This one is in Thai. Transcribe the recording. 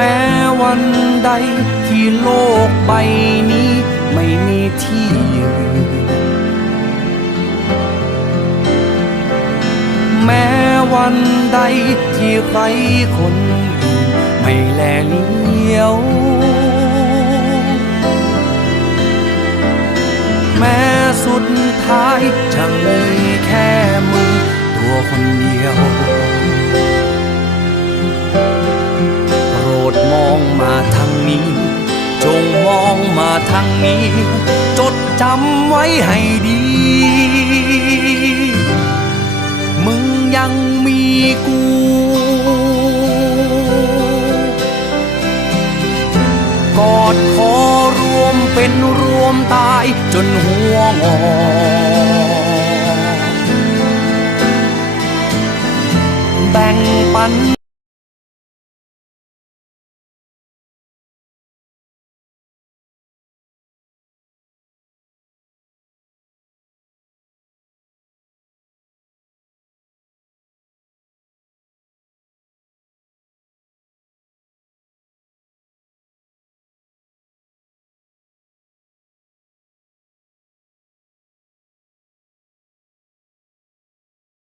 แม้วันใดที่โลกใบนี้ไม่มีที่ยืนแม้วันใดที่ใครคนอื่นไม่แลเลี้ยว แม้สุดท้ายจะมีแค่มึงตัวคนเดียว องมาทางนี้ จดจำไว้ให้ดี มึงยังมีกูกอดคอรวมเป็นรวมตายจนหัวงอแบ่งปัน